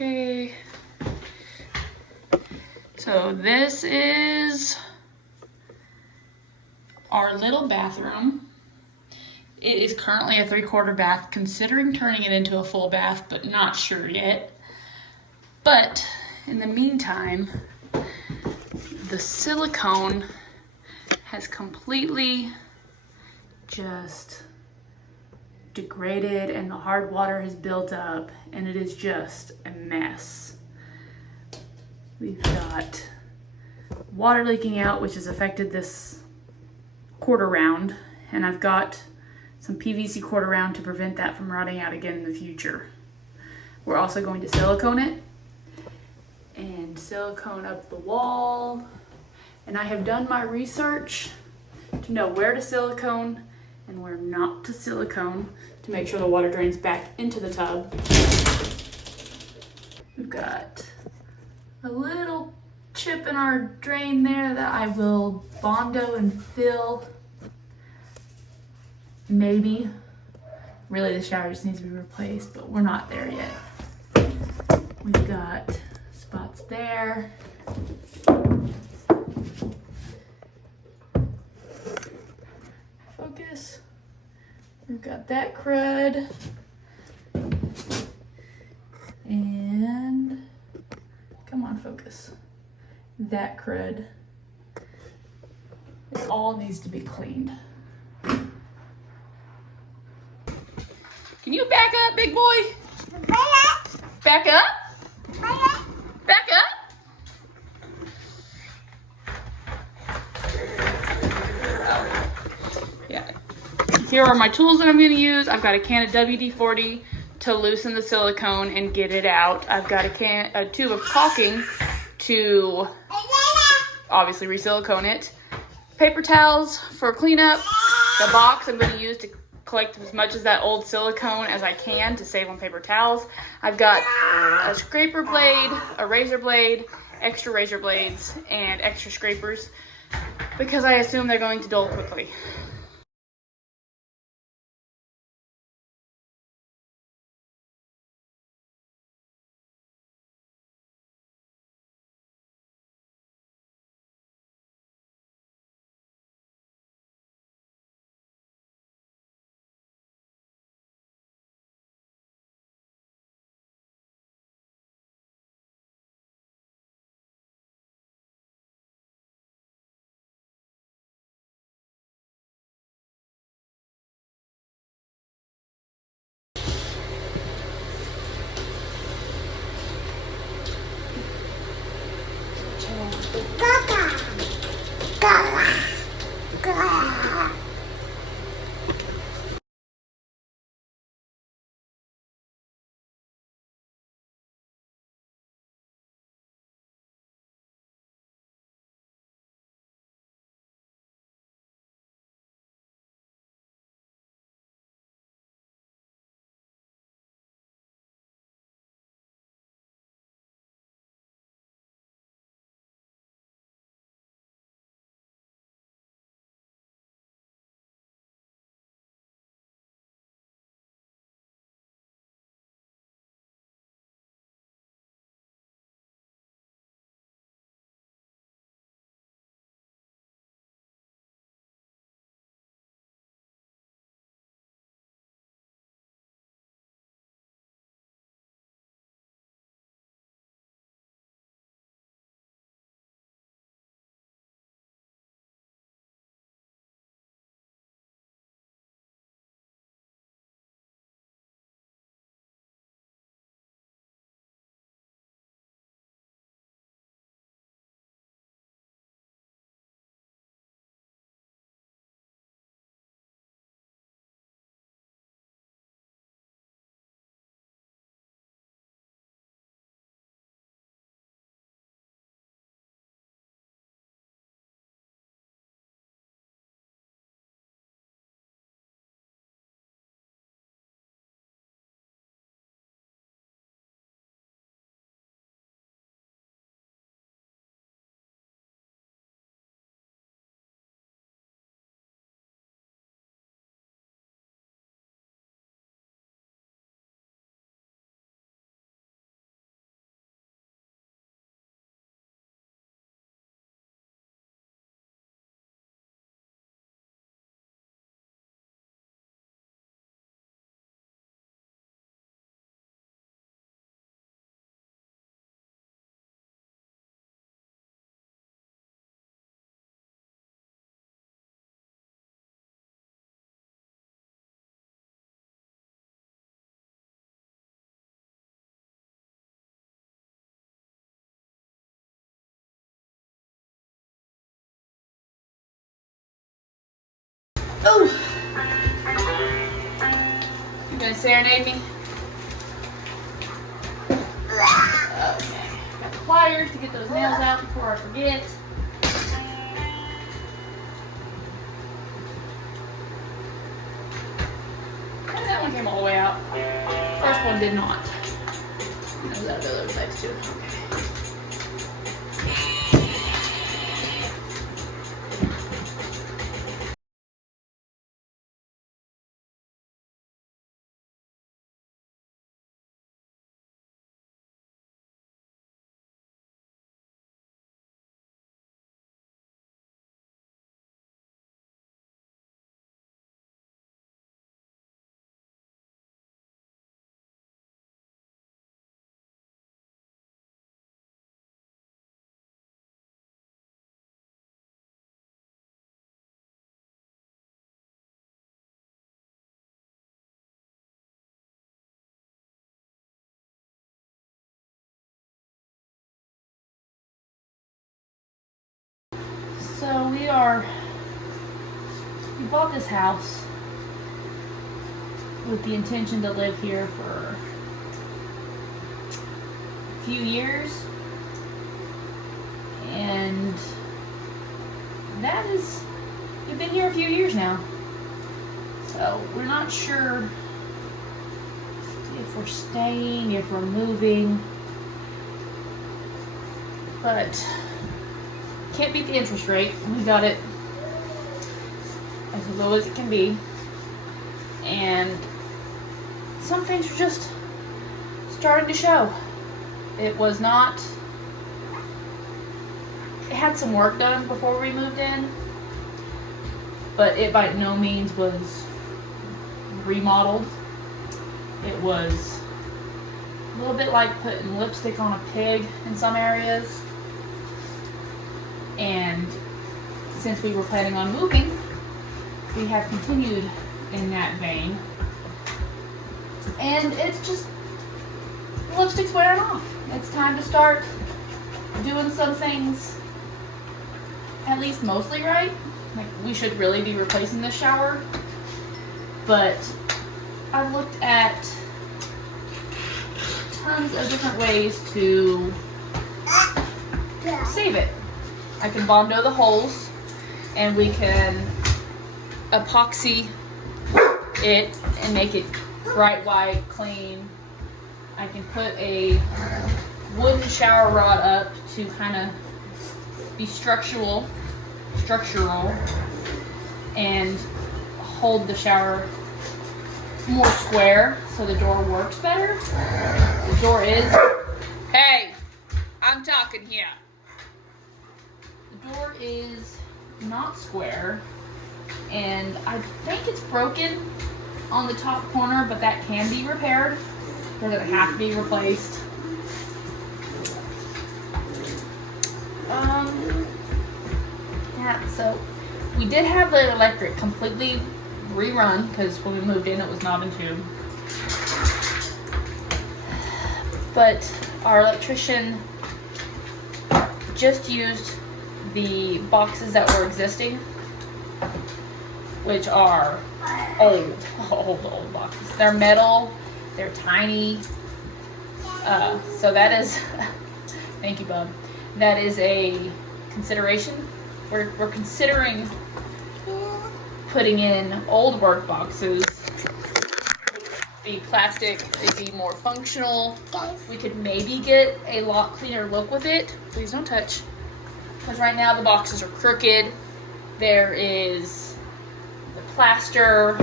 Okay. So this is our little bathroom. It is currently a 3/4 bath, considering turning it into a full bath, but not sure yet. But in the meantime, the silicone has completely just degraded and the hard water has built up and it is just a mess. We've got water leaking out, which has affected this quarter round, and I've got some PVC quarter round to prevent that from rotting out again in the future. We're also going to silicone it and silicone up the wall. And I have done my research to know where to silicone and where not to silicone to make sure the water drains back into the tub. We've got a little chip in our drain there that I will Bondo and fill. Maybe. Really, the shower just needs to be replaced, but we're not there yet. We've got spots there. Focus. We've got that crud. And come on, focus. That crud. It all needs to be cleaned. Can you back up, big boy? Back up? Back up? Yeah. Here are my tools that I'm going to use. I've got a can of WD-40 to loosen the silicone and get it out. I've got a tube of caulking to obviously re-silicone it. Paper towels for cleanup. The box I'm going to use to collect as much of that old silicone as I can to save on paper towels. I've got a scraper blade, a razor blade, extra razor blades, and extra scrapers because I assume they're going to dull quickly. Oh! You gonna serenade me? Okay. Got the pliers to get those nails out before I forget. And that one came all the way out. First one did not. No, that'll go the other side too. Okay. So we bought this house with the intention to live here for a few years, and we've been here a few years now, so we're not sure if we're staying, if we're moving, but can't beat the interest rate. We got it as low as it can be, and some things are just starting to show. It had some work done before we moved in, but it by no means was remodeled. It was a little bit like putting lipstick on a pig in some areas. And since we were planning on moving, we have continued in that vein. And it's just, the lipstick's wearing off. It's time to start doing some things at least mostly right. Like, we should really be replacing the shower. But I've looked at tons of different ways to save it. I can Bondo the holes, and we can epoxy it and make it bright white, clean. I can put a wooden shower rod up to kind of be structural and hold the shower more square so the door works better. The door is, hey, I'm talking here. The door is not square, and I think it's broken on the top corner, but that can be repaired. It doesn't have to be replaced. Yeah, so we did have the electric completely rerun because when we moved in it was knob and tube. But our electrician just used the boxes that were existing, which are old boxes. They're metal, they're tiny. So that is, thank you, Bub. That is a consideration. We're considering putting in old work boxes. The plastic would be more functional. We could maybe get a lot cleaner look with it. Please don't touch. Because right now the boxes are crooked. There is the plaster,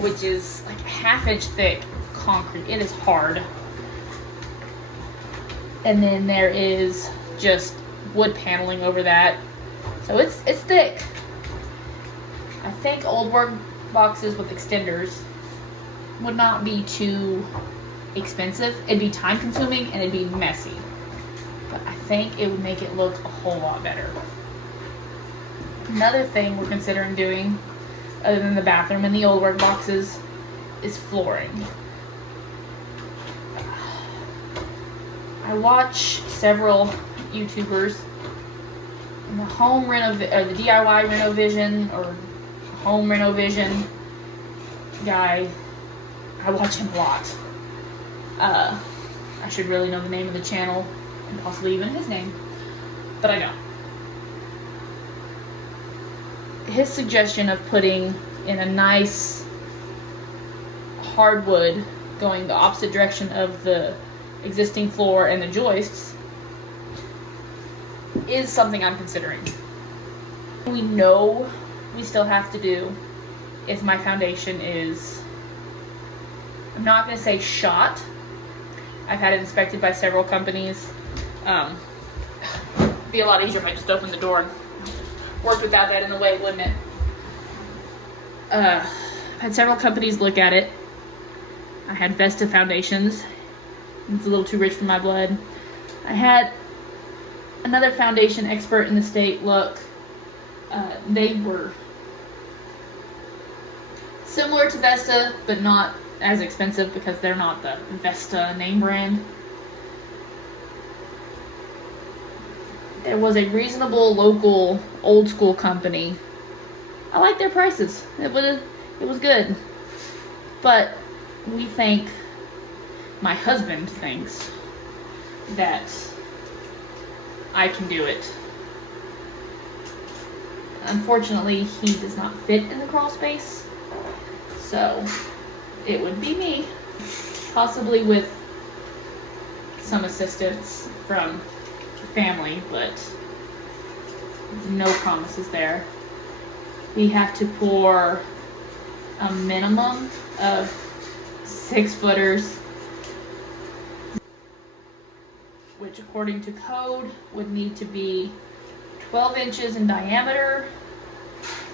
which is like a half-inch thick concrete. It is hard. And then there is just wood paneling over that. So it's thick. I think old work boxes with extenders would not be too expensive. It'd be time consuming and it'd be messy. But I think it would make it look a whole lot better. Another thing we're considering doing, other than the bathroom and the old work boxes, is flooring. I watch several YouTubers in the the DIY Renovision or home renovision guy. I watch him a lot. I should really know the name of the channel and possibly even his name, but I don't. His suggestion of putting in a nice hardwood going the opposite direction of the existing floor and the joists is something I'm considering. We know we still have to do if my foundation is, I'm not going to say shot. I've had it inspected by several companies. It'd be a lot easier if I just opened the door and worked without that in the way, wouldn't it? I've had several companies look at it. I had Vesta Foundations. It's a little too rich for my blood. I had another foundation expert in the state look. They were similar to Vesta, but not as expensive because they're not the Vesta name brand. There was a reasonable local old school company. I like their prices. It was good. But my husband thinks that I can do it. Unfortunately, he does not fit in the crawl space. So it would be me, possibly with some assistance from family, but no promises there. We have to pour a minimum of 6 footers, which according to code would need to be 12 inches in diameter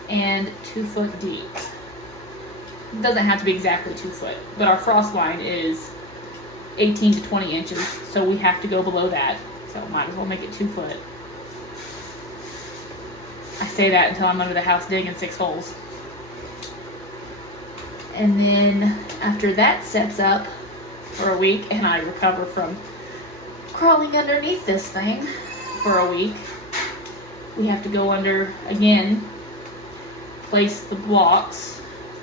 and 2 foot deep. It doesn't have to be exactly 2 foot, but our frost line is 18 to 20 inches, so we have to go below that. So might as well make it 2 foot. I say that until I'm under the house digging 6 holes. And then after that sets up for a week and I recover from crawling underneath this thing for a week, we have to go under again, place the blocks,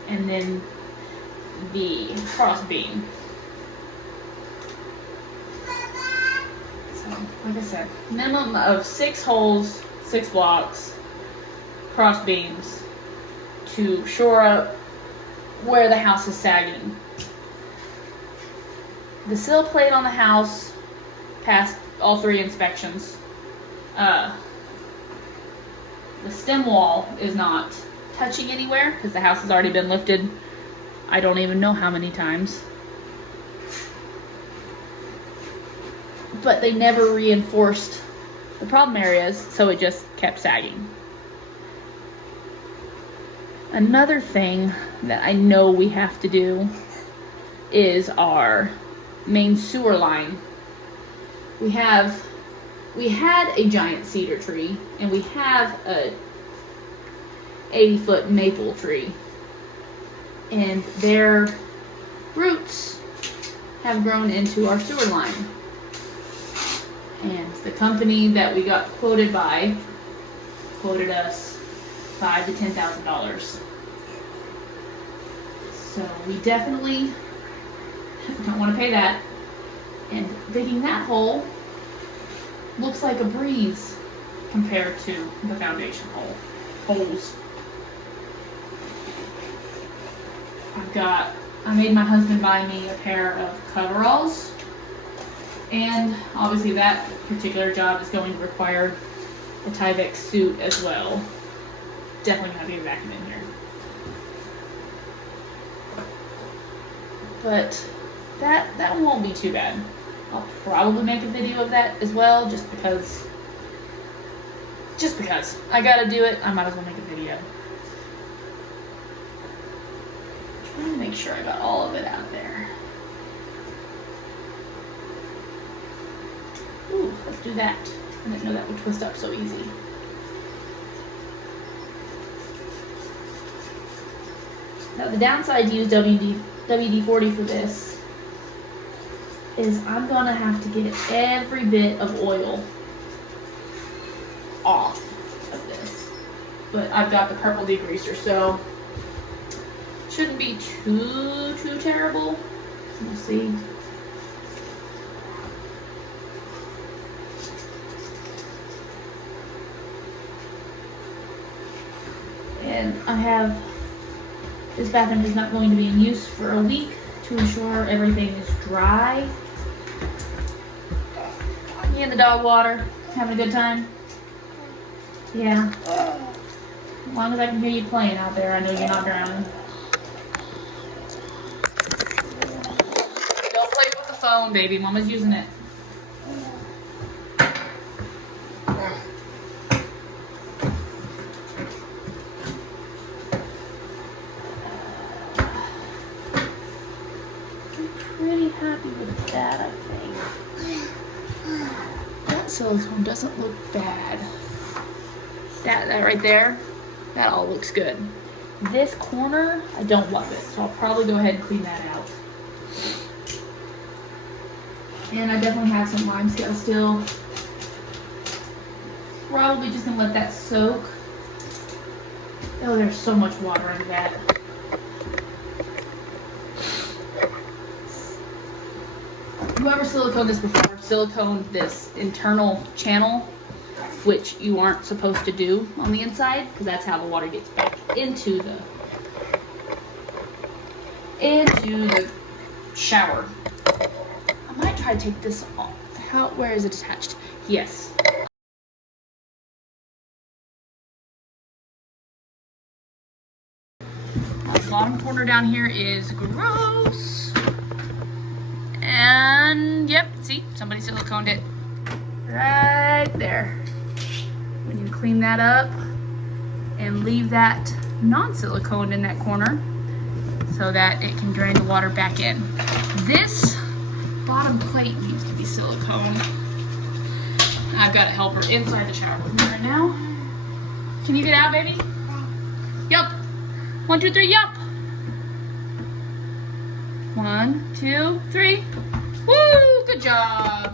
and then the cross beam. So, like I said, minimum of 6 holes, 6 blocks, cross beams to shore up where the house is sagging. The sill plate on the house passed all 3 inspections. The stem wall is not touching anywhere because the house has already been lifted I don't even know how many times. But they never reinforced the problem areas, so it just kept sagging. Another thing that I know we have to do is our main sewer line. We had a giant cedar tree, and we have a 80-foot maple tree, and their roots have grown into our sewer line. And the company that we got quoted by quoted us $5,000 to $10,000. So we definitely don't want to pay that. And digging that hole looks like a breeze compared to the foundation holes. I made my husband buy me a pair of coveralls, and obviously that particular job is going to require a Tyvek suit as well. Definitely gonna have to get a vacuum in here. But that one won't be too bad. I'll probably make a video of that as well, just because I gotta do it, I might as well make a video. Trying to make sure I got all of it out there. Ooh, let's do that. I didn't know that would twist up so easy. Now the downside to use WD-40 for this is I'm gonna have to get every bit of oil off of this. But I've got the purple degreaser, so shouldn't be too terrible. We'll see. And I have, this bathroom is not going to be in use for a week to ensure everything is dry. Me and the dog water, having a good time? Yeah. As long as I can hear you playing out there, I know you're not drowning. Don't play with the phone, baby. Mama's using it. Pretty happy with that, I think. That silicone doesn't look bad. That right there, that all looks good. This corner, I don't love it, so I'll probably go ahead and clean that out. And I definitely have some lime scale still. Probably just gonna let that soak. Oh, there's so much water under that. Whoever siliconed this before, siliconed this internal channel, which you aren't supposed to do on the inside, because that's how the water gets back into the shower. I might try to take this off. Where is it attached? Yes. The bottom corner down here is gross. And yep, see, somebody siliconed it right there. We need to clean that up and leave that non-siliconed in that corner so that it can drain the water back in. This bottom plate needs to be silicone. I've got a helper inside the shower with me right now. Can you get out, baby? Yup. 1, 2, 3, yup. 1, 2, 3. Woo! Good job.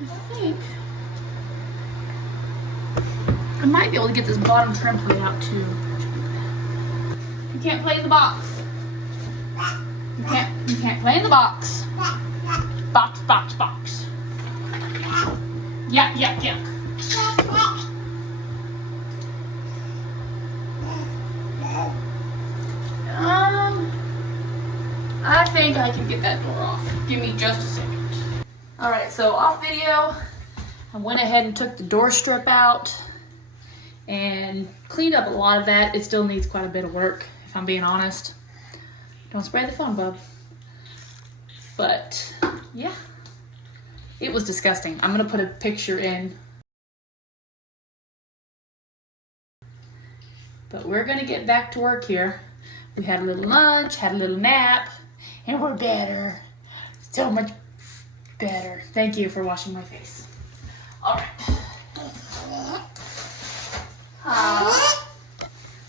I think I might be able to get this bottom trim plate out too. You can't play in the box. You can't play in the box. Box, box, box. Yuck, yuck, yuck. I think I can get that door off. Give me just a second. All right, so off video, I went ahead and took the door strip out and cleaned up a lot of that. It still needs quite a bit of work, if I'm being honest. Don't spray the phone, bub. But yeah, it was disgusting. I'm gonna put a picture in. But we're gonna get back to work here. We had a little lunch, had a little nap, and we're better. So much better. Thank you for washing my face. All right.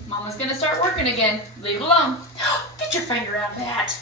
Mama's gonna start working again. Leave it alone. Get your finger out of that.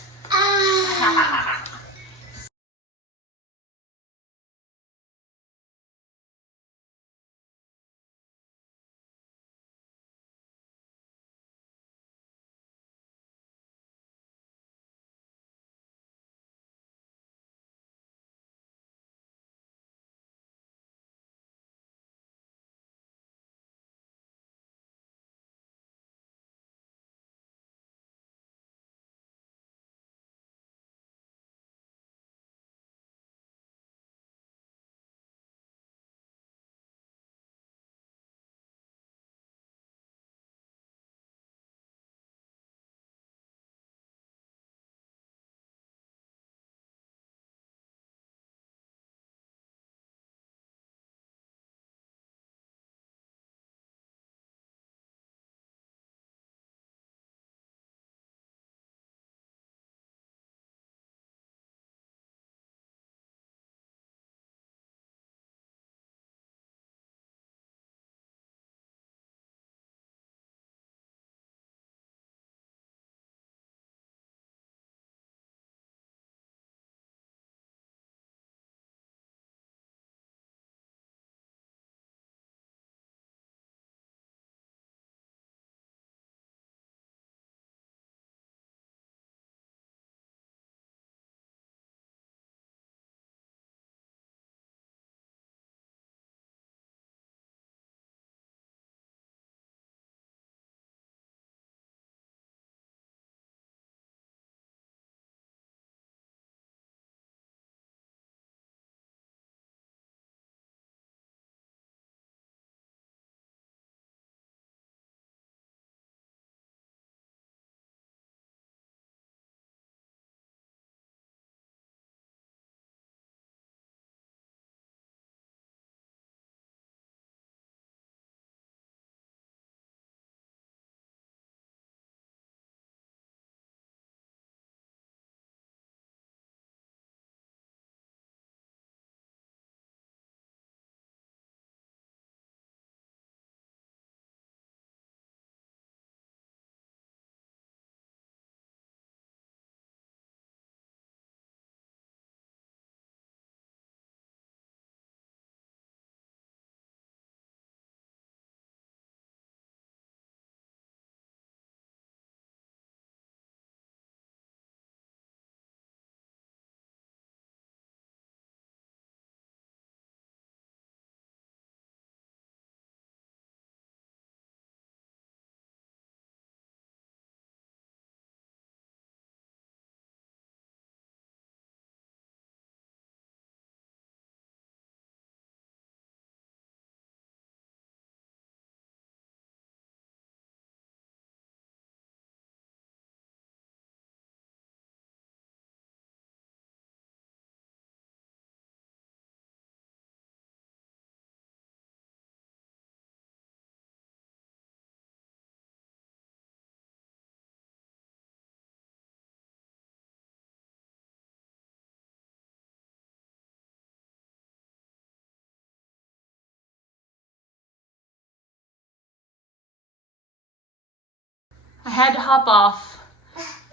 I had to hop off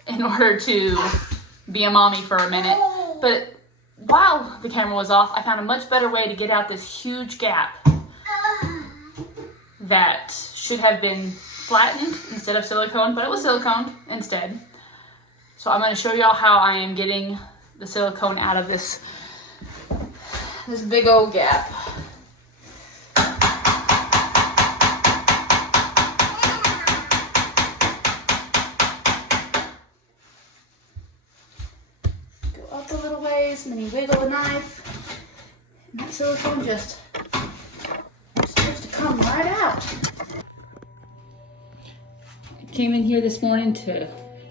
in order to be a mommy for a minute, but while the camera was off, I found a much better way to get out this huge gap that should have been flattened instead of silicone, but it was siliconed instead. So I'm going to show y'all how I am getting the silicone out of this big old gap. Go up a little ways, and then you wiggle the knife, and that silicone just supposed to come right out. I came in here this morning to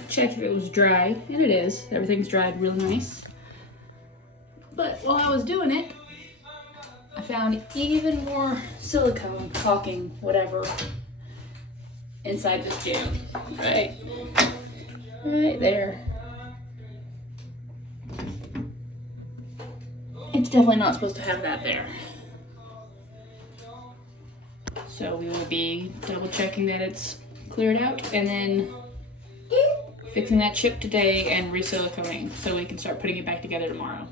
check if it was dry, and it is. Everything's dried real nice. But while I was doing it, I found even more silicone caulking, whatever, inside this jam. Right there. It's definitely not supposed to have that there. So we will be double checking that it's cleared out and then fixing that chip today and re-siliconing so we can start putting it back together tomorrow.